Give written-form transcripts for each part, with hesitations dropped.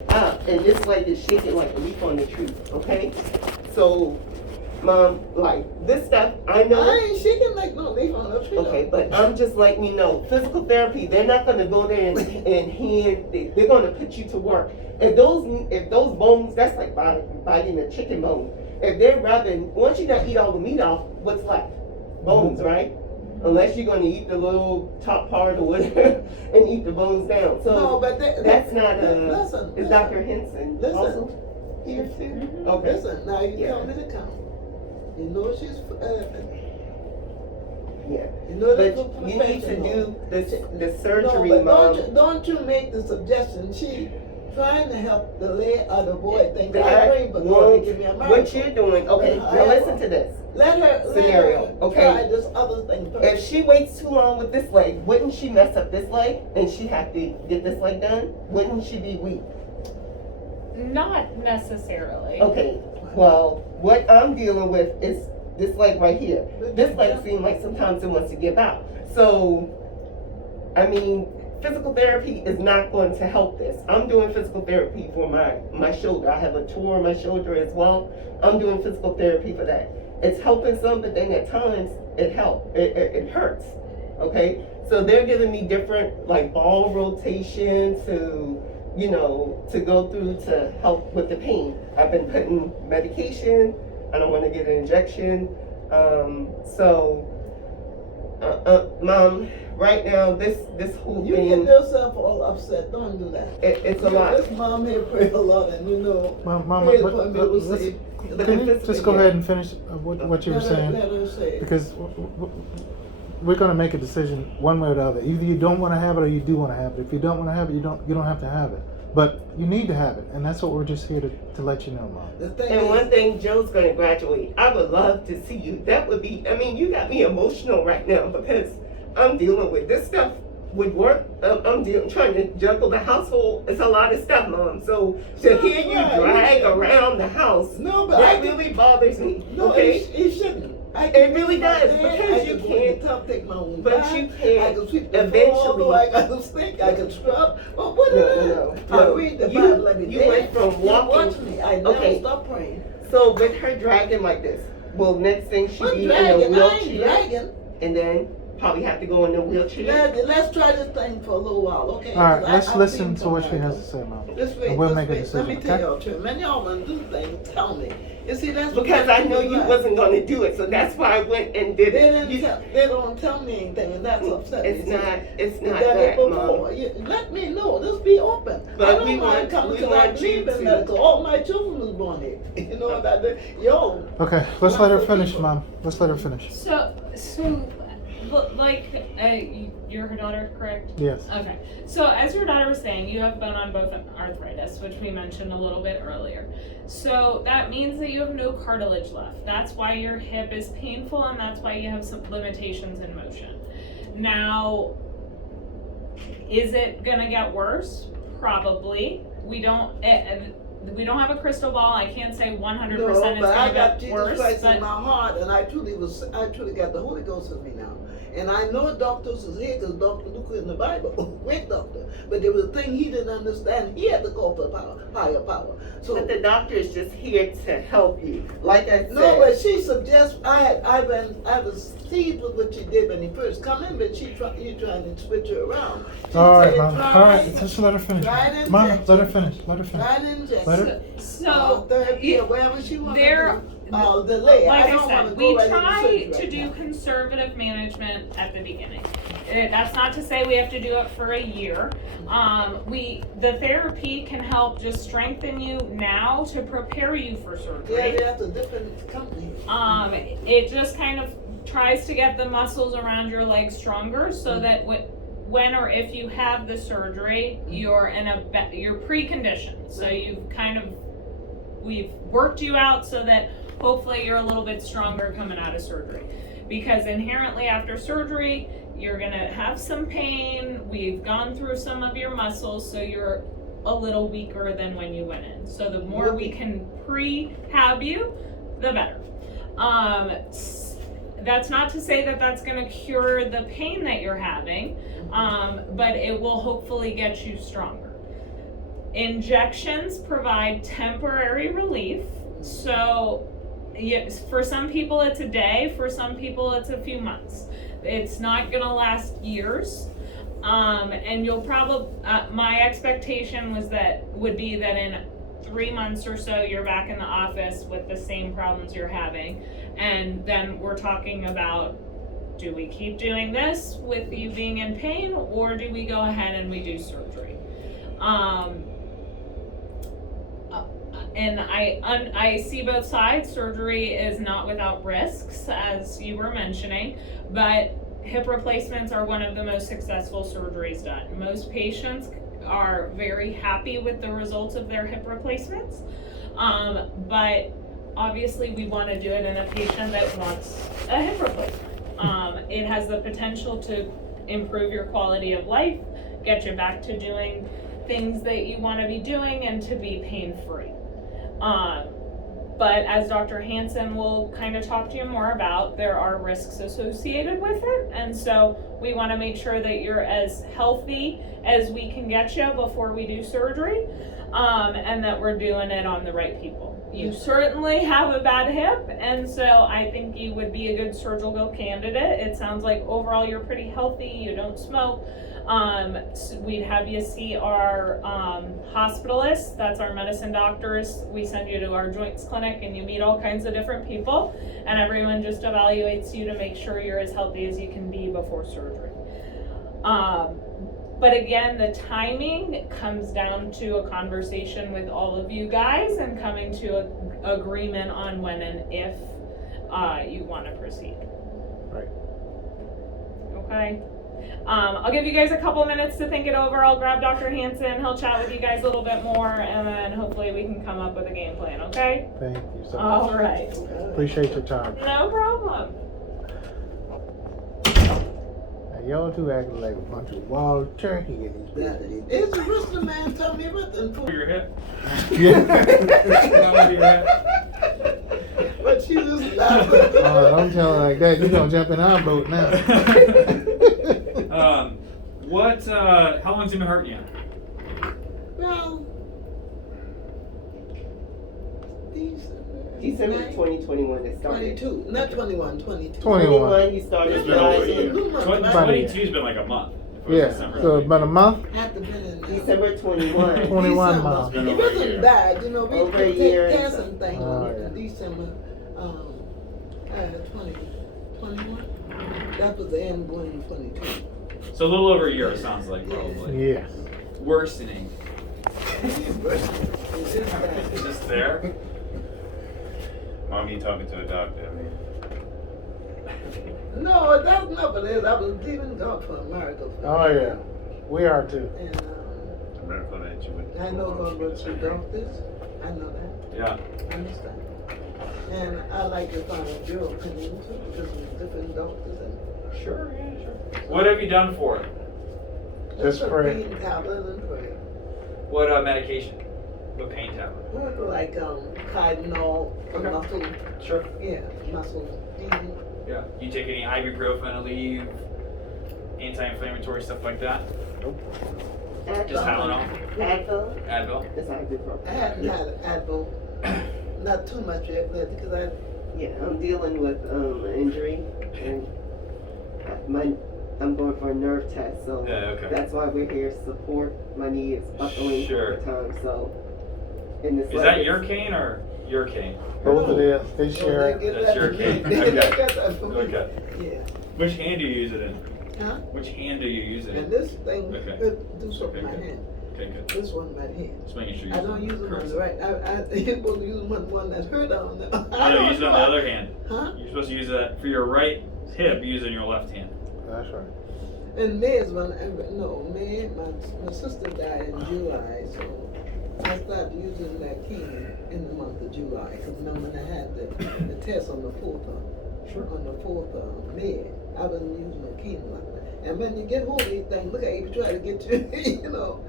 And this leg is shaking like a leaf on the tree, okay? So, Mom, like, this stuff, I know. I ain't shaking like no leaf on the tree. Okay, but I'm just letting you know, physical therapy, they're not gonna go there they're gonna put you to work. If those bones, that's like biting a chicken bone. If they're rubbing, once you not eat all the meat off, what's left? Bones, right? Unless you're gonna eat the little top part or whatever and eat the bones down. So No, but that's not listen, is Dr. Henson also here too? Mm-hmm. Okay. Listen, now you tell me to come. You know she's yeah. you know but you need to do the surgery, no, but Mom. don't you make the suggestion. She trying to help the leg or the boy think That I pray, but God give me a miracle. what you're doing, okay, now listen to this. Let her Scenario, okay. try this other thing first. If she waits too long with this leg, wouldn't she mess up this leg and she have to get this leg done? Wouldn't she be weak? Not necessarily. Okay, well, what I'm dealing with is this leg right here. This leg seems like sometimes it wants to give out. So, I mean, physical therapy is not going to help this. I'm doing physical therapy for my shoulder. I have a tumor on my shoulder as well. I'm doing physical therapy for that. It's helping some, but then at times it hurts. Okay, so they're giving me different like ball rotation to go through to help with the pain. I've been putting medication. I don't want to get an injection. Mom, right now this whole you thing. get yourself all upset. Don't do that. It's a lot. This mom here pray a lot, and Mom, pray for me to say. can you just go ahead and finish what you were saying? Let her say it. Because we're going to make a decision one way or the other. Either you don't want to have it or you do want to have it. If you don't want to have it, you don't have to have it. But you need to have it, and that's what we're just here to let you know, Mom. And one thing, Joe's going to graduate. I would love to see you. That would be, I mean, you got me emotional right now because I'm dealing with this stuff with work. I'm trying to juggle the household. It's a lot of stuff, Mom. So to hear you drag around the house, that really bothers me. No, okay? it shouldn't. It really does because you can't. Take my own But bath. you can't. I can sweep the Eventually, floor, I can stink, I can scrub. But what I read the you, Bible every day. You went from walking. Watch me. I never stop praying. So with her dragging like this, well, next thing she be in a I wheelchair, ain't dragging. and then probably have to go in a wheelchair. Let's try this thing for a little while, okay? All right, let's listen to what she has to say, Mom. And we'll make a decision. Let me tell y'all, too. Man, y'all want to do things, tell me. You see, that's because I know you wasn't going to do it, so that's why I went and did it. They don't tell me anything, and that's upsetting. It's not that, Mom. Let me know. Just be open. But I don't mind coming because I believe in medical. All my children was born here. You know what I do? Okay, let's let her finish, Mom. Let's let her finish. So, you're her daughter, correct? Yes. Okay. So, as your daughter was saying, you have bone-on-bone arthritis, which we mentioned a little bit earlier. So, that means that you have no cartilage left. That's why your hip is painful, and that's why you have some limitations in motion. Now, is it gonna get worse? Probably. We don't have a crystal ball. I can't say 100% it's going to get worse. I got Jesus Christ in my heart, and I truly got the Holy Ghost in me now. And I know doctors is here because Dr. Luke in the Bible, great doctor. But there was a thing he didn't understand. He had to call for higher power. So, but the doctor is just here to help you. Like I said. No, but she suggests I was pleased with what she did when he first come in, but you trying to switch her around. All right, Mom. All right, just let her finish. Mom, let her finish. Let her finish. Try to inject. Let her. So, therapy or whatever she wants to do. Like I said, we try to do conservative management at the beginning. That's not to say we have to do it for a year. The therapy can help just strengthen you now to prepare you for surgery. Yeah, that's a different company. It just kind of tries to get the muscles around your legs stronger so that when or if you have the surgery, you're preconditioned. So we've worked you out so that hopefully you're a little bit stronger coming out of surgery. Because inherently after surgery, you're gonna have some pain. We've gone through some of your muscles, so you're a little weaker than when you went in. So the more we can prehab you, the better. That's not to say that that's gonna cure the pain that you're having, but it will hopefully get you stronger. Injections provide temporary relief. So, yes, for some people it's a day, for some people it's a few months. It's not gonna last years. And you'll probably, my expectation would be that in 3 months or so, you're back in the office with the same problems you're having. And then we're talking about, do we keep doing this with you being in pain, or do we go ahead and we do surgery? And I see both sides. Surgery is not without risks, as you were mentioning, but hip replacements are one of the most successful surgeries done. Most patients are very happy with the results of their hip replacements, but obviously we want to do it in a patient that wants a hip replacement. It has the potential to improve your quality of life, get you back to doing things that you want to be doing, and to be pain-free. But as Dr. Hansen will kind of talk to you more about, there are risks associated with it, and so we want to make sure that you're as healthy as we can get you before we do surgery, and that we're doing it on the right people. You certainly have a bad hip, and so I think you would be a good surgical candidate. It sounds like overall you're pretty healthy, you don't smoke. So we'd have you see our hospitalists, that's our medicine doctors. We send you to our joints clinic and you meet all kinds of different people, and everyone just evaluates you to make sure you're as healthy as you can be before surgery. But again, the timing comes down to a conversation with all of you guys and coming to an agreement on when and if you want to proceed. Right. Okay. I'll give you guys a couple minutes to think it over. I'll grab Dr. Hansen. He'll chat with you guys a little bit more, and then hopefully we can come up with a game plan, okay? Thank you so much. All right. Appreciate your time. No problem. Now, y'all two acting like a bunch of wild turkey in these business. It's a Bristol man tell me everything. For your hip. Yeah. Not with your hip. But she was laughing. Oh, don't tell her like that. You're gonna jump in our boat now. How long's it been hurting you? Well, December 2021 it started. 22, not 21, 22. 21. You started It's driving. been a month, right? 22's been like a month. If it was Yeah. December. So about a month. Had to been in there. December 21. 21 December. months. Been It over a wasn't year. bad, you know. We Over a could year take and care some things Oh, on yeah. in December 21. That was the end going in 22. So a little over a year, it sounds like, probably. Yeah. Worsening. It's just bad. Just there. Mom, you talking to a doctor? No, that's not what it is. I was giving God for a miracle. Oh yeah. We are too. And A miracle that you would. I know God works with doctors. I know that. Yeah. I understand. And I like to find your opinion too, because there's different doctors. And Sure, yeah, sure. What have you done for it? Just a pray. pain tablet and pray. What medication? What pain tablet? What like Tylenol for Okay. muscle? Sure. Yeah, muscle. Yeah. You take any ibuprofen, Aleve, anti-inflammatory stuff like that? Just Tylenol? Advil. Advil? That's ibuprofen. I hadn't had Advil, not too much yet, but because I Yeah, I'm dealing with an injury, and I'm going for a nerve test, so Yeah, okay. that's why we're here. Support. My knee is buckling Sure. all the time, so. And it's Is that your cane or your cane? Both of them. They share it. That's your cane. They Okay. got that for me. Okay. Yeah. Which hand do you use it in? Huh? Which hand do you use it And in? this thing Okay. could do something Okay, in my good. hand. Okay, good. This one right here. Just making sure you I don't use it on the right. You're supposed to use one that's hurt on the. No, use it on the other hand. Huh? You're supposed to use that for your right hip, use it in your left hand. That's right. And May's one, May, my sister died in July, so I started using that cane in the month of July. Because when I had the test on the 4th of May, I wasn't using a cane like that. And when you get hold of these things, look at you try to get you, you know,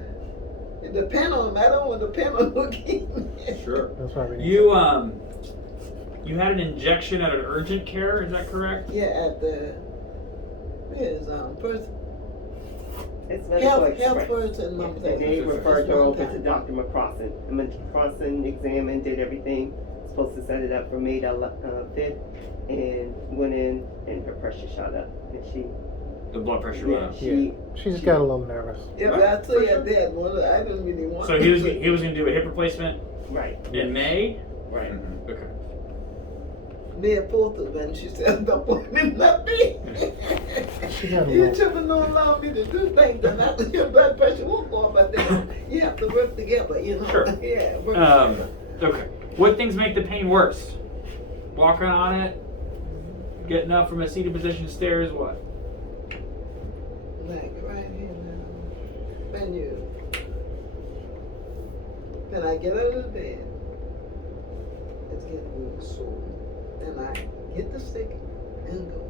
it depend on, I don't want to depend on the cane. Sure. That's why we need You had an injection at an urgent care, is that correct? Yeah, at the, first, It's Medical Health Express. first and Mama And Tech. they referred her That's over one to time. Dr. McCrossin. And McCrossin examined, did everything, supposed to set it up for May the 5th, and went in and her pressure shot up. And she, The blood pressure went up. she She just got a little nervous. Yeah, but I tell you, Dad, I didn't really want. So he was gonna do a hip replacement right, in May. right. Mhm. Okay. May 4th of when she said the appointment not me. She got a You little. children don't allow me to do things, and after your blood pressure won't go up, but then you have to work together, you know. Sure. Yeah. Work together. Okay. What things make the pain worse? Walking on it, getting up from a seated position, stairs, what? Like right here now. When I get out of the bed, it's getting really sore. And I get the stick and go.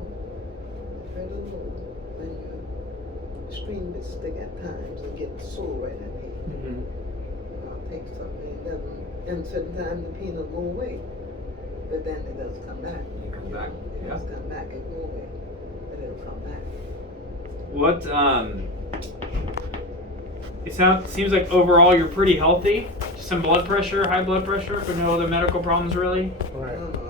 Try to move. When you stream the stick at times, it gets sore right in here. Mm-hmm. I'll take something, it doesn't, and certain times the pain will go away. But then it does come back. It comes back, It yeah. does come back and go away. But it'll come back. What it seems like overall you're pretty healthy. Just some blood pressure, high blood pressure, but no other medical problems really. Right. I don't know.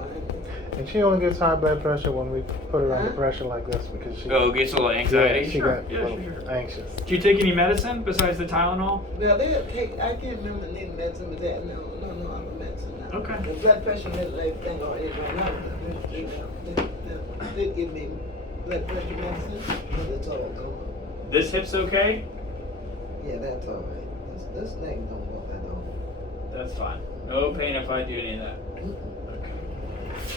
And she only gets high blood pressure when we put her under pressure like this because she. Gets a little anxiety. Yeah, she sure. got Yeah, a little sure. anxious. Do you take any medicine besides the Tylenol? Now they take, I can't remember the name of medicine, but that, no other medicine now. Okay. The blood pressure medicine, everything already right now. They give me blood pressure medicine, but it's all gone. This hip's okay? Yeah, that's all right. This leg don't go at all. That's fine. No pain if I do any of that. Okay.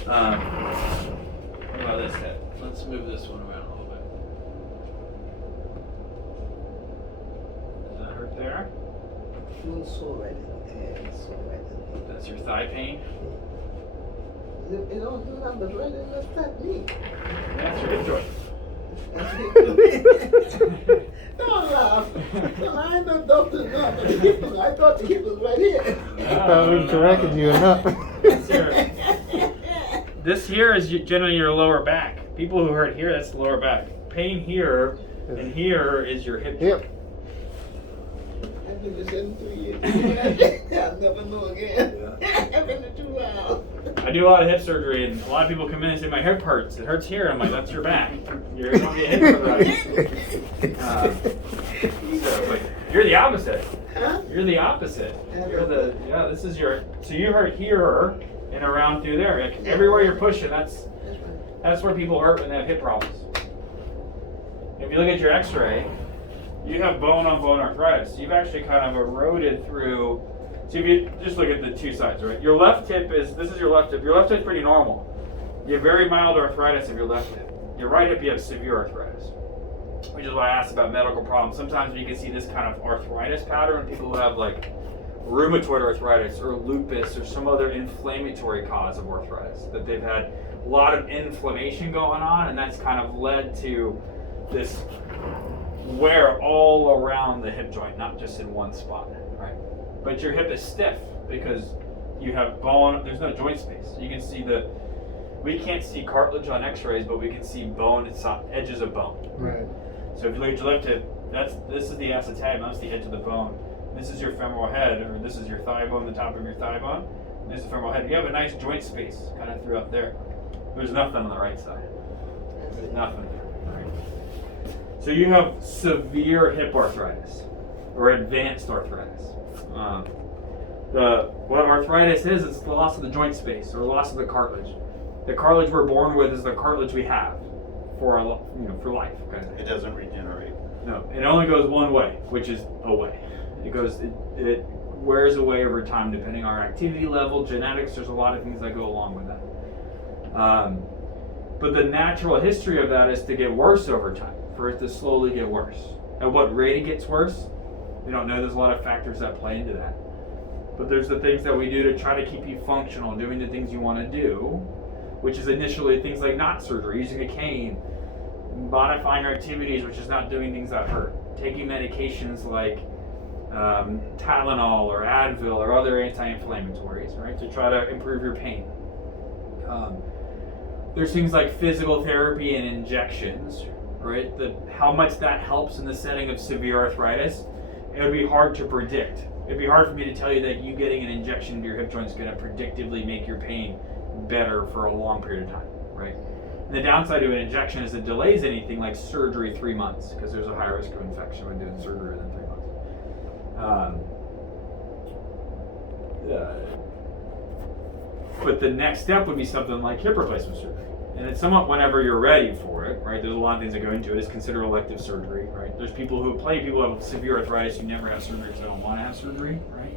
What about this hip? Let's move this one around a little bit. Does that hurt there? Little sore right in the head, sore right in That's your thigh pain? the head. You know, the numbers right in the fat knee. That's your hip joint. Don't laugh. Well, I ain't no doctor, no, but the hip was, I thought the hip was right here. I thought we corrected you enough. This here is generally your lower back. People who hurt here, that's the lower back. Pain here and here is your hip. Yep. I've been to 73 years. I'll never know again. I've been to 2 hours. I do a lot of hip surgery, and a lot of people come in and say my hip hurts. It hurts here. I'm like, that's your back. You're gonna get hip right. But you're the opposite. Huh? You're the opposite. This is your. So you hurt here and around through there. Like, everywhere you're pushing, That's right. that's where people hurt when they have hip problems. If you look at your X-ray, you have bone-on-bone arthritis. You've actually kind of eroded through. So if you just look at the two sides, right? Your left hip this is your left hip. Your left hip's pretty normal. You have very mild arthritis of your left hip. Your right hip, you have severe arthritis. Which is why I asked about medical problems. Sometimes you can see this kind of arthritis pattern in people who have like rheumatoid arthritis or lupus or some other inflammatory cause of arthritis. That they've had a lot of inflammation going on, and that's kind of led to this wear all around the hip joint, not just in one spot, right? But your hip is stiff because you have bone, there's no joint space. You can see we can't see cartilage on x-rays, but we can see bone, it's edges of bone. Right. So if you look at your left hip, this is the acetabulum, that's the edge of the bone. This is your femoral head, or this is your thigh bone, the top of your thigh bone. This is the femoral head. You have a nice joint space kind of throughout there. There's nothing on the right side. There's nothing there, right? So you have severe hip arthritis or advanced arthritis. What arthritis is, it's the loss of the joint space or loss of the cartilage. The cartilage we're born with is the cartilage we have for life. Okay? It doesn't regenerate. No, it only goes one way, which is away. It wears away over time depending on our activity level, genetics. There's a lot of things that go along with that. But the natural history of that is to get worse over time, for it to slowly get worse. At what rate it gets worse, we don't know. There's a lot of factors that play into that. But there's the things that we do to try to keep you functional, doing the things you want to do, which is initially things like not surgery, using a cane, modifying our activities, which is not doing things that hurt, taking medications like Tylenol or Advil or other anti-inflammatories, right, to try to improve your pain. There's things like physical therapy and injections, right? How much that helps in the setting of severe arthritis, it would be hard to predict. It'd be hard for me to tell you that you getting an injection into your hip joint is going to predictively make your pain better for a long period of time, right? And the downside to an injection is it delays anything like surgery 3 months, because there's a high risk of infection when doing surgery within 3 months. But the next step would be something like hip replacement surgery. And it's somewhat whenever you're ready for it, right? There's a lot of things that go into it. It's considered elective surgery, right? There's plenty of people who have severe arthritis who never have surgery because they don't want to have surgery, right?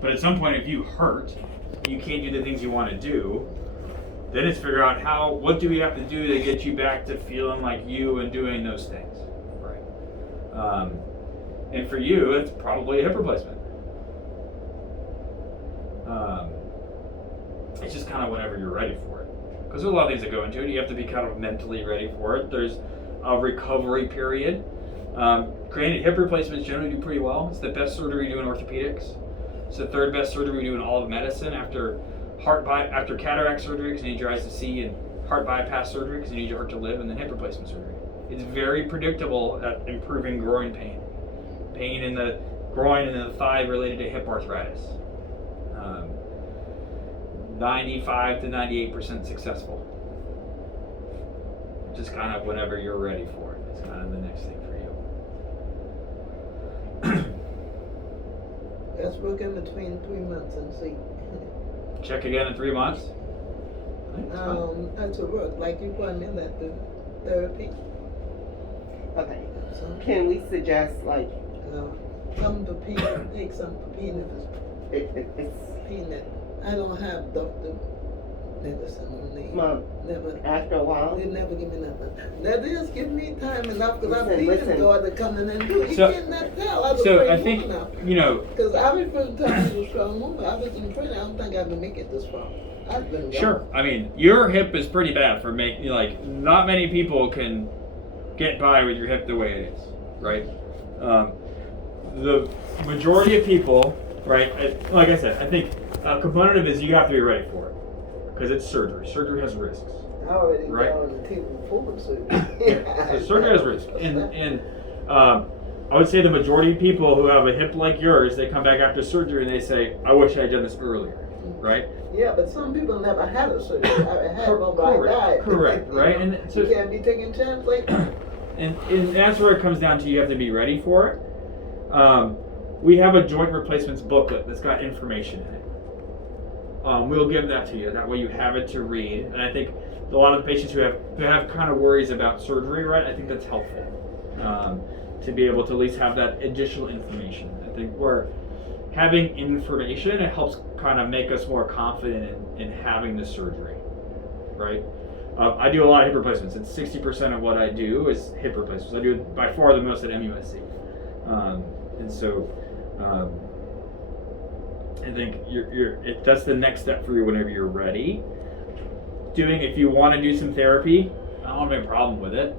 But at some point, if you hurt, and you can't do the things you want to do, then it's figure out what do we have to do to get you back to feeling like you and doing those things, right? And for you, it's probably a hip replacement. It's just kind of whenever you're ready for it. Because there's a lot of things that go into it. You have to be kind of mentally ready for it. There's a recovery period. Granted, hip replacements generally do pretty well. It's the best surgery we do in orthopedics. It's the third best surgery we do in all of medicine after cataract surgery because you need your eyes to see, and heart bypass surgery because you need your heart to live, and then hip replacement surgery. It's very predictable at improving groin pain. Pain in the groin and the thigh related to hip arthritis. 95 to 98% successful. Just kind of whenever you're ready for it. It's kind of the next thing for you. Let's work in between 3 months and see. Check again in 3 months. I think it's fine. That's a work, like you put me in that therapy. Okay. So, Can we suggest like some for pain, take some for pain if it's it's peanut. I don't have doctor medicine on me. Mom, Never. after a while? They never give me nothing. That is give me time enough because I've seen Listen. his daughter coming in and do it. You So- cannot tell. I was So afraid I think, now. Because I was from the time he was strong woman. I was in training. I don't think I can make it this far. I've been gone. sure. I mean, your hip is pretty bad for not many people can get by with your hip the way it is, right? The majority of people, right? Like I said, I think a component of it is you have to be ready for it because it's surgery. Surgery has risks. I already Right. got on the table before surgery. So surgery has risks, and I would say the majority of people who have a hip like yours, they come back after surgery and they say, "I wish I had done this earlier," right? Yeah, but some people never had a surgery. I had one, but I died. Correct, right? And so, You can't be taking chances like that. and that's where it comes down to. You have to be ready for it. We have a joint replacements booklet that's got information in it. We'll give that to you. That way you have it to read. And I think a lot of the patients who have kind of worries about surgery, right? I think that's helpful to be able to at least have that additional information. I think we're having information. It helps kind of make us more confident in having the surgery, right? I do a lot of hip replacements. It's 60% of what I do is hip replacements. I do by far the most at MUSC, and so. I think that's the next step for you whenever you're ready. If you want to do some therapy, I don't have any problem with it.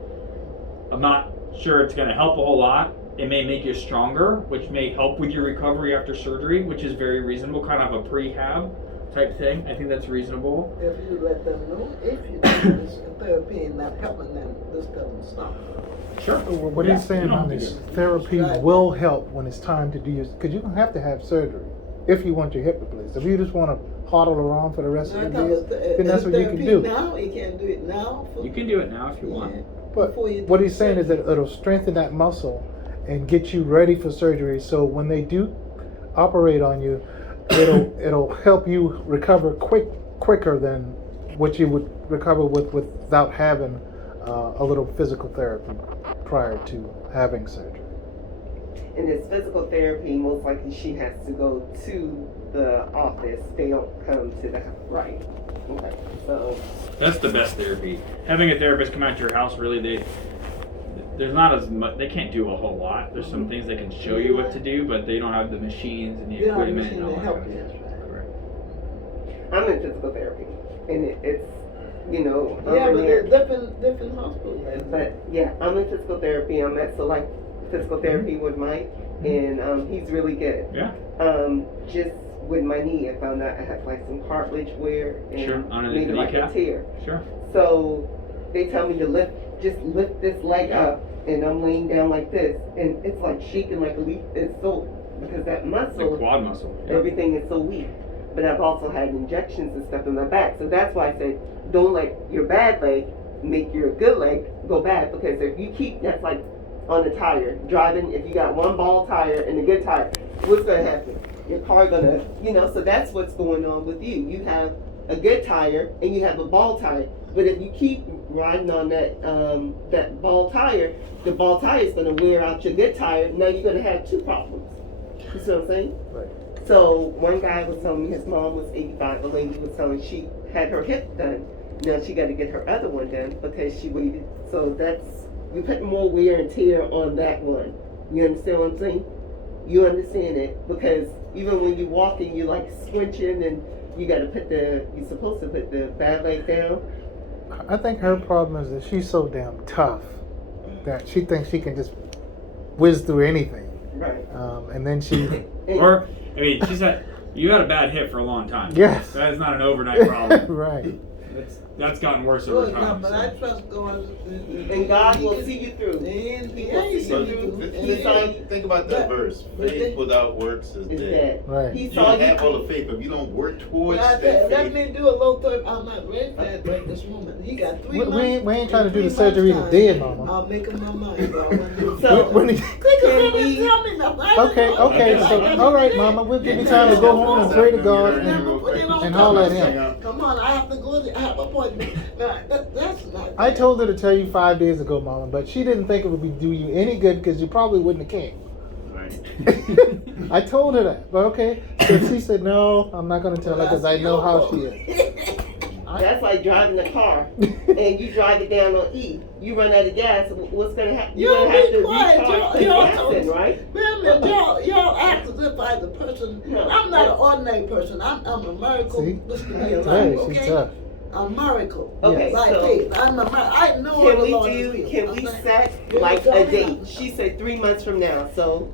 I'm not sure it's going to help a whole lot. It may make you stronger, which may help with your recovery after surgery, which is very reasonable, kind of a prehab type thing. I think that's reasonable. If you let them know, if you do this therapy and not helping them, this doesn't stop. Sure. What he's saying on is therapy will help when it's time to do your, because you don't have to have surgery if you want your hip replaced. If you just want to hodl around for the rest of the days, then that's what you can do. Now you can do it now. You can do it now if you want. But what he's saying is that it'll strengthen that muscle and get you ready for surgery. So when they do operate on you, it'll help you recover quicker than what you would recover without having a little physical therapy prior to having surgery. In this physical therapy, most likely she has to go to the office. They don't come to the house. Right. Okay. So That's the best therapy. Having a therapist come out to your house, really, there's not as much. They can't do a whole lot. There's some things they can show you what to do, but they don't have the machines and the Yeah, equipment and machine all to that. help kind of you. stuff. Correct. I'm in physical therapy, and it's Yeah, but there's different hospitals. But yeah, I'm in physical therapy. I'm at Select Physical Therapy with Mike, and he's really good. Yeah. Just with my knee, I found out I had like some cartilage wear and Sure, underneath maybe the like a kneecap. tear. Sure. So they tell me to lift just lift this leg up, and I'm laying down like this, and it's like shaking like a leaf. It's so, because that The muscle, quad muscle. Yeah. everything is so weak. But I've also had injections and stuff in my back. So that's why I said, don't let your bad leg make your good leg go bad. Because if you keep, that's like on the tire, driving, if you got one ball tire and a good tire, what's going to happen? Your car gonna, so that's what's going on with you. You have a good tire and you have a ball tire. But if you keep riding on that ball tire, the ball tire is gonna wear out your good tire. Now you're gonna have two problems. You see what I'm saying? Right. So one guy was telling me his mom was 85. A lady was telling me she had her hip done. Now she got to get her other one done because she waited. So you're putting more wear and tear on that one. You understand what I'm saying? You understand it because even when you're walking, you're like squinching and you're supposed to put the bad leg down. I think her problem is that she's so damn tough that she thinks she can just whiz through anything. Right. And then she, Or, I mean, you had a bad hip for a long time. yes, That is not an overnight problem. right. That's gotten worse over Good, time. but so. I trust God. And God will see you through. And He will see But you through. think, He saw you. think about that verse. Faith without works is Is dead. that Right. He You saw can you have all through. the faith, but if you don't work towards Let that faith, me do a low third. I'm not ready for that right this moment. He got 3 We months. ain't trying to do in the 3 surgery months' today, time, Mama. I'll make up my mind. Bro. I wanna do it. So- When he- Can we tell me nothing? I don't Okay, know. okay, so, all right, Mama, we'll give you time to go home and pray to God and holler at him. Come on, I have to go. I have an appointment. No, that's not. I told her to tell you 5 days ago, Mama, but she didn't think it would do you any good because you probably wouldn't have came. right? I told her that, but okay. So she said, no, I'm not going to tell her because I know how she is. That's like driving a car and you drive it down on E. You run out of gas. What's gonna happen? You're Y'all gonna have be to quiet. recharge the Y'all gas talk. in, right? Wait a minute, y'all act as if I'm the person. No. I'm not an ordinary person. I'm a miracle. See? Listen to me, Hey, alive, she's okay? tough. A miracle. Okay, By so faith. I'm a miracle. I know can the we Lord is real. can we Okay? set Yeah, like tell a me date? now. She said 3 months from now. So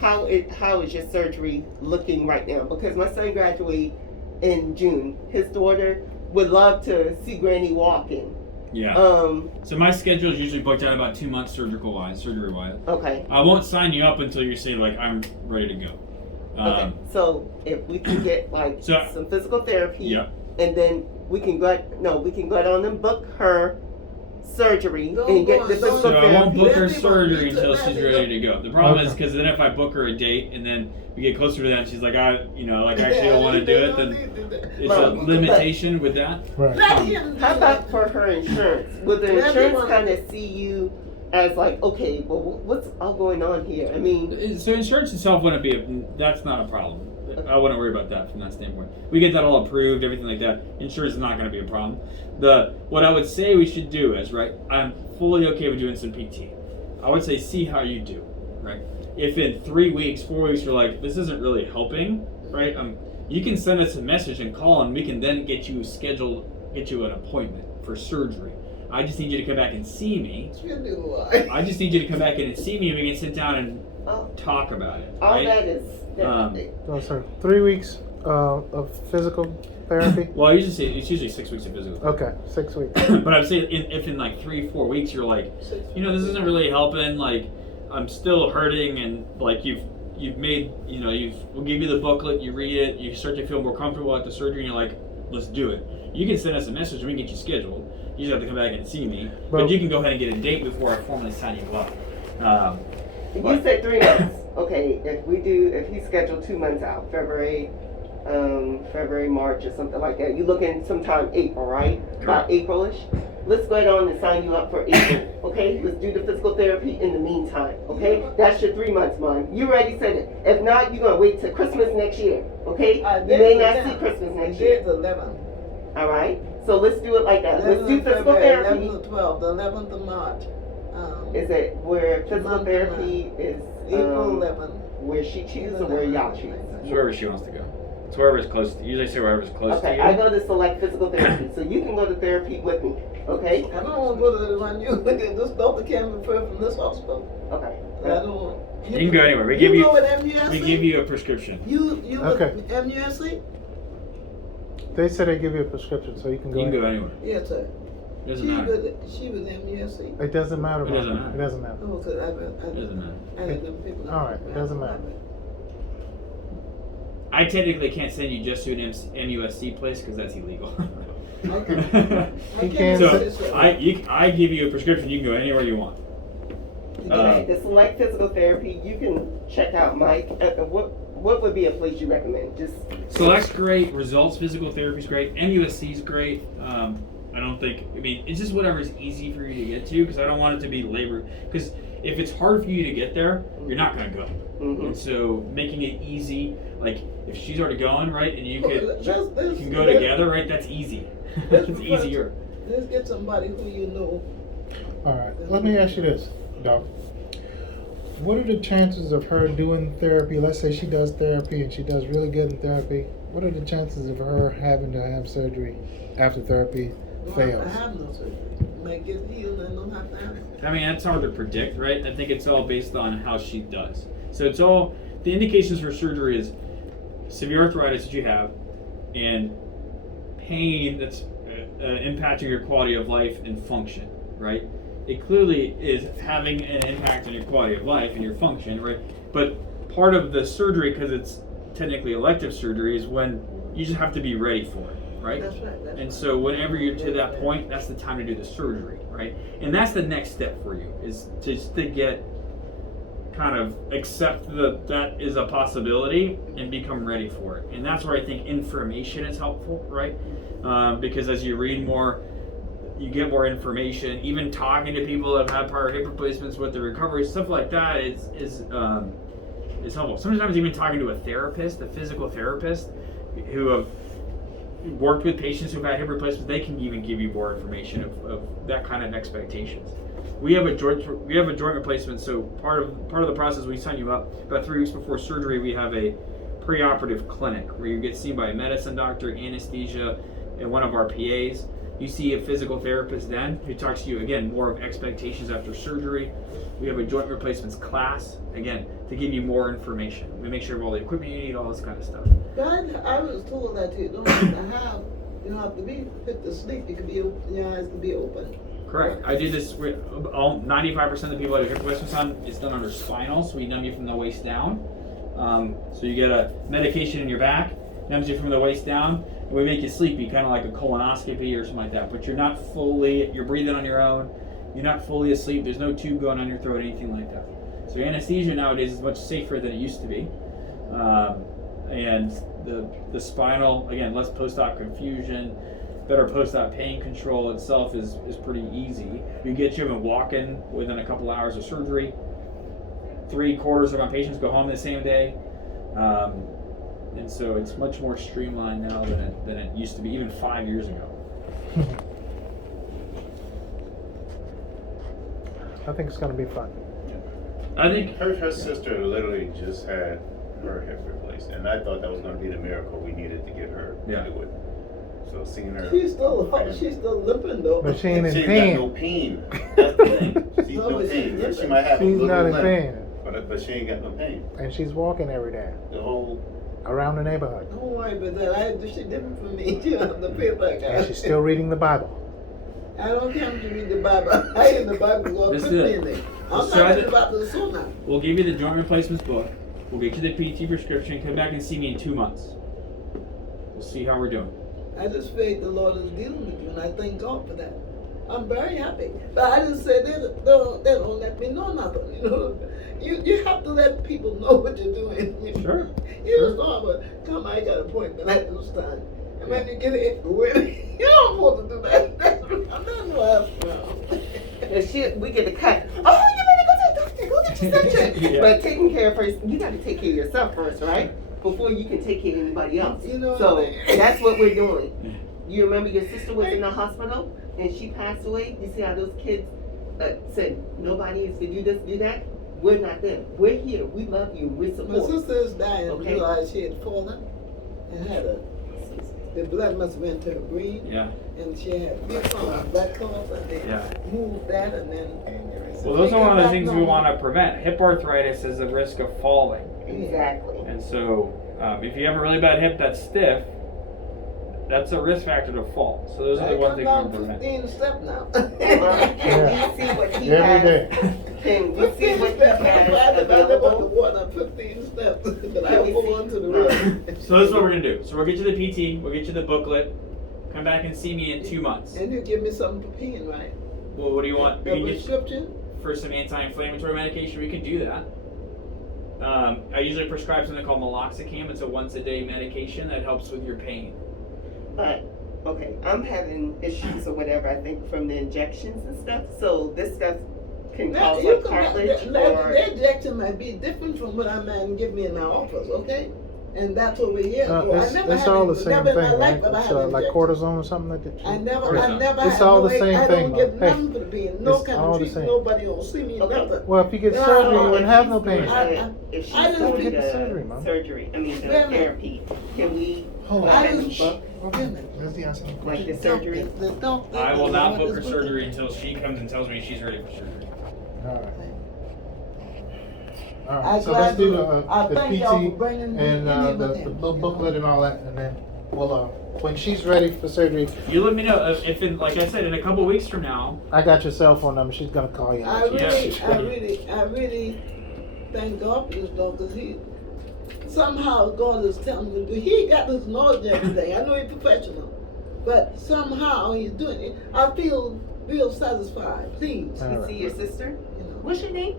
how is your surgery looking right now? Because my son graduated in June. His daughter would love to see Granny walking. Yeah. So my schedule is usually booked out about 2 months surgery wise. Okay. I won't sign you up until you say like I'm ready to go. Okay. So if we can get like So- some physical therapy, Yeah. and then we can go on and book her surgery Don't and go get on, the don't physical So I won't therapy. book her Everybody surgery needs until to she's have ready to go. The problem is Okay. because then if I book her a date and then we get closer to that and she's like I actually don't want to do it, then it's a Well, limitation with that. Right. Let him do How about that. for her insurance? Would the Let insurance everyone- kind of see you as like, okay, well, what's all going on here? I mean, So insurance itself wouldn't be that's not a problem. I wouldn't worry about that from that standpoint. We get that all approved, everything like that. Insurance is not going to be a problem. What I would say we should do is right. I'm fully okay with doing some PT. I would say see how you do, right? If in 3 weeks, 4 weeks you're like this isn't really helping, right? You can send us a message and call, and we can then get you an appointment for surgery. I just need you to come back and see me. Really why? I just need you to come back in and see me, and we can sit down and oh, talk about it. all Right? that is definitely. So, sir, 3 weeks of physical therapy? Well, I usually say it's usually 6 weeks of physical. Okay, 6 weeks. But I'm saying if in like 3-4 weeks you're like, this isn't really helping. Like, I'm still hurting, and like you've made, we'll give you the booklet, you read it, you start to feel more comfortable at the surgery, and you're like, let's do it. You can send us a message, and we can get you scheduled. You just have to come back and see me. But Well- you can go ahead and get a date before I formally sign you up. You said 3 months. Okay, if he's scheduled 2 months out, February, March or something like that. You're looking sometime April, right? About Correct. April-ish. Let's go on and sign you up for April, okay? Let's do the physical therapy in the meantime, okay? That's your 3 months, Mom. You already said it. If not, you're gonna wait till Christmas next year, okay? You may not see Christmas next year, There's 11. all right? So let's do it like that. Let's 11th do of physical February, therapy. 11th to 12th, the 11th of March. Is it where physical Month to therapy is April 11th. where she chooses or where y'all choose? It's wherever she wants to go. It's wherever's close. Usually say wherever's close to Okay, you. I go to select physical therapy, so you can go to therapy with me, okay? I don't want to go to the one you, this doctor can't refer from this hospital. Okay. I don't want. You can go anywhere. We give you know what MUSC? we give you a prescription. You Okay. with MUSC? They said they give you a prescription, so you can go. You can go anywhere. anywhere. Yes, sir. Doesn't matter. She was MUSC. It doesn't matter. It doesn't Mama. matter. It doesn't matter. Oh, cause It doesn't matter. I had them people. All right, it doesn't matter. I technically can't send you just to an MUSC place because that's illegal. Okay. He can't So I give you a prescription. You can go anywhere you want. Okay, the Select Physical Therapy, you can check out Mike. What would be a place you recommend? Just Select's great. Results Physical Therapy's great. MUSC's great. I don't think. I mean, it's just whatever's easy for you to get to because I don't want it to be labor. Because if it's hard for you to get there, you're not gonna go. And so making it easy, like if she's already going right, and you can go together, right? That's easy. That's easier. Let's get somebody who you know. All right. Let me ask you this, Doc. What are the chances of her doing therapy? Let's say she does therapy and she does really good in therapy. What are the chances of her having to have surgery after therapy fails? I have no surgery. Might get healed and don't have to have it. I mean, that's hard to predict, right? I think it's all based on how she does. So it's all the indications for surgery is severe arthritis that you have, and pain that's impacting your quality of life and function, right? It clearly is having an impact on your quality of life and your function, right? But part of the surgery, because it's technically elective surgery, is when you just have to be ready for it, right? That's right. That's And right. so whenever you're to that point, that's the time to do the surgery, right? And that's the next step for you, is just to get kind of accept that is a possibility and become ready for it. And that's where I think information is helpful, right? Because as you read more, you get more information. Even talking to people that have had prior hip replacements with the recovery, stuff like that is helpful. Sometimes even talking to a therapist, a physical therapist, who have worked with patients who've had hip replacements, they can even give you more information of that kind of expectations. We have a joint replacement, so part of the process, we sign you up about 3 weeks before surgery. We have a preoperative clinic where you get seen by a medicine doctor, anesthesia, and one of our PAs. You see a physical therapist then who talks to you again more of expectations after surgery. We have a joint replacements class again to give you more information. We make sure you have all the equipment you need, all this kind of stuff. But I was told that you don't have to have, you don't have to be fit to sleep. You can be open, your eyes can be open. Correct. I do this with all 95% of the people that have hip replacements on. It's done under spinal, so we numb you from the waist down. So you get a medication in your back, numbs you from the waist down, and we make you sleepy, kind of like a colonoscopy or something like that. But you're breathing on your own. You're not fully asleep. There's no tube going on your throat, anything like that. So anesthesia nowadays is much safer than it used to be. And the spinal, again, less post-op confusion, better post-op pain control itself is pretty easy. We get you in walk-in within a couple hours of surgery. 3/4 of our patients go home the same day. And so it's much more streamlined now than it used to be, even 5 years ago. I think it's going to be fun. I think Her sister literally just had her hip replaced, and I thought that was going to be the miracle we needed to get her Yeah. to do it. So seeing her, She's still limping though. But she ain't in she ain't pain. got no pain. That's the thing. She's No, no but pain. she's She might have a She's little not in limp, pain. but she ain't got no pain. And she's walking every day The whole around the neighborhood. Don't worry about that. She different from me. She don't have to pay like And she's still reading the Bible. I don't care if you read the Bible. I read the Bible all This is 50 it. in there. Let's I'm try not reading the- the Bible soon now. we'll give you the joint replacements book. We'll get you the PT prescription. Come back and see me in 2 months. We'll see how we're doing. I just feel the Lord is dealing with you, and I thank God for that. I'm very happy. But I just said they don't let me know nothing. You know, you have to let people know what you're doing. Sure. You just know, but come, I got an appointment at this time. And when you get it, you don't want to do that. That's what we get a cut. Oh, you better go to the doctor. Go get your surgery. Yeah. But taking care of first, you got to take care of yourself first, right? Before you can take care of anybody else. You know So what I mean? that's what we're doing. You remember your sister was in the hospital and she passed away? You see how those kids said nobody is to do this, do that? We're not them. We're here. We love you. We My support. sister is dying and Okay. realized she had fallen and had the blood must have been to her brain, Yeah. and she had big blood clots, and they Yeah. moved that, and then. Well, those are one of the things we want to prevent. Hip arthritis is a risk of falling. Exactly. And so if you have a really bad hip that's stiff, That's a risk factor to fall. So those are the ones that can prevent. 15 steps now. Can we see what he Every has? day. Can we see 15 what he steps. has I live on the available? water, 15 steps. But I Can we hold see- on to the river. So this is what we're gonna do. So we'll get you the PT, we'll get you the booklet. Come back and see me in 2 months. And you give me something for peeing, right? Well, what do you want? We A can get you prescription? for some anti-inflammatory medication. We can do that. I usually prescribe something called meloxicam. It's a once-a-day medication that helps with your pain. But, okay, I'm having issues or whatever, I think, from the injections and stuff, so this stuff can Now, cause you like can, cartilage the or. injection might be different from what a man give me in my office, okay? And that's what we're here for. It's all the same thing, right? Never It's had an like injection. cortisone or something like that. I never It's had all no the same I thing, don't get Mom. Hey, nothing for the pain. No it's kind all of the treatment. same. Nobody will see me, Okay. nothing. Well, if you get Yeah, surgery, you if wouldn't have no If she's pain. doing I If she's didn't doing get the the surgery, Mom. surgery, I mean, the Wait a minute. therapy, can we Hold I have didn't- any book, Wait a minute. Let's answer the like question. the surgery? The doctor- I will not book her this book- surgery until she comes and tells me she's ready for surgery. All right. All I right. So let's glad do to- I the thank y'all for PT bringing me and in the with him. little booklet and all that, and then we'll when she's ready for surgery, You let me know if in, like I said, in a couple weeks from now. I got your cell phone number. She's gonna call you. I really thank God for this dog because he somehow God is telling me to do. He got this knowledge and everything. I know he's professional, but somehow he's doing it. I feel real satisfied. Please, All You right. see your sister? you know. What's your name?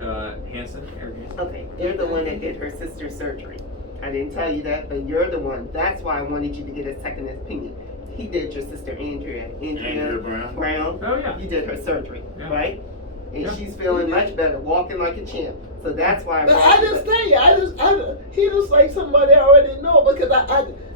Hanson, Eric Hanson. Okay, you're the one that did her sister's surgery. I didn't tell you that, but you're the one. That's why I wanted you to get a second opinion. He did your sister Andrea Andrea Brown. Oh yeah. You did her surgery, Yeah. right? And Yeah. she's feeling much better, walking like a champ. So that's why I But brought I you just the- tell you, he just like somebody I already know because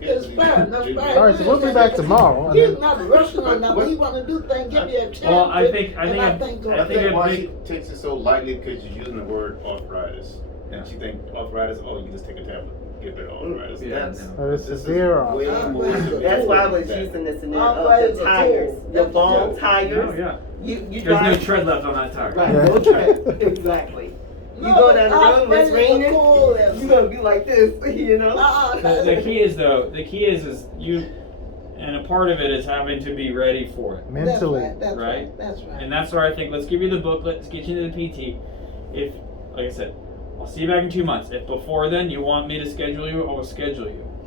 it's fine. That's fine. All right, so we'll be back tomorrow. and He's then- not rushing or nothing. He want to do things. Give me a chance. Well, I think and I thank God. I think a why big- she takes it so lightly because you're using the word arthritis. And she think arthritis, oh, you can just take a tablet, get rid of arthritis. Yeah, That's, no. Oh, this this is zero. way more severe That's why I was than that. using this in Arthritis the is a tires, tool. the ball Yeah. tires. Oh yeah. You There's no drive. tread left on that tire. Right, Yeah. no tread. Exactly. You go down the road when it's raining, you're gonna be like this, you know? The key is you, and a part of it is having to be ready for it. Mentally. That's right? right. That's right. And that's where I think let's give you the booklet, let's get you into the PT. If, like I said, I'll see you back in 2 months. If before then you want me to schedule you, I will schedule you.